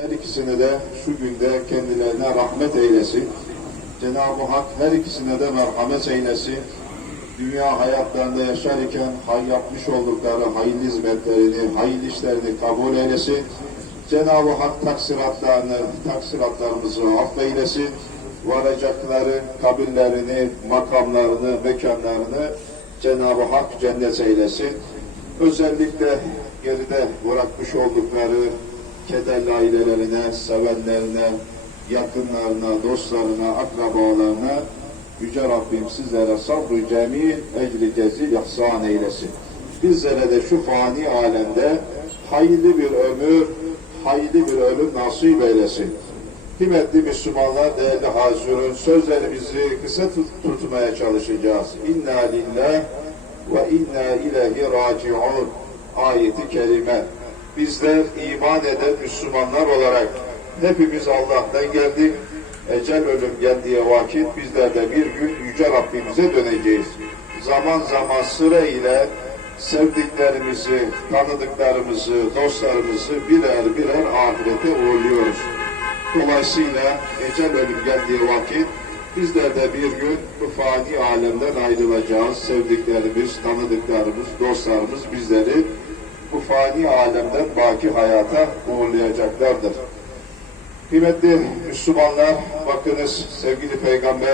Her ikisine de şu günde kendilerine rahmet eylesin. Cenab-ı Hak her ikisine de merhamet eylesin. Dünya hayatlarında yaşarken hay yapmış oldukları hayırlı hizmetlerini, hayırlı işlerini kabul eylesin. Cenab-ı Hak taksiratlarını, taksiratlarımızı affeylesin. Varacakları kabirlerini, makamlarını, mekanlarını Cenab-ı Hak cennet eylesin. Özellikle geride bırakmış oldukları kederli ailelerine, sevenlerine, yakınlarına, dostlarına, akrabalarına Yüce Rabbim sizlere sabrı cemil, ecri cezil ihsan eylesin. Bizlere de şu fani alemde hayırlı bir ömür, hayırlı bir ölüm nasip eylesin. Kıymetli Müslümanlar, değerli hazırın, sözlerimizi kısa tut- tutmaya çalışacağız. İnna lillah ve inna ilahi raciun ayeti kerime. Bizler iman eden Müslümanlar olarak hepimiz Allah'tan geldik. Ecel ölüm geldiği vakit bizler de bir gün Yüce Rabbimize döneceğiz. Zaman zaman sıra ile sevdiklerimizi, tanıdıklarımızı, dostlarımızı birer birer ahirete uğurluyoruz. Dolayısıyla ecel ölüm geldiği vakit bizler de bir gün bu fani alemden ayrılacağız. Sevdiklerimiz, tanıdıklarımız, dostlarımız bizleri fani alemden baki hayata uğurlayacaklardır. Kıymetli Müslümanlar, bakınız sevgili Peygamber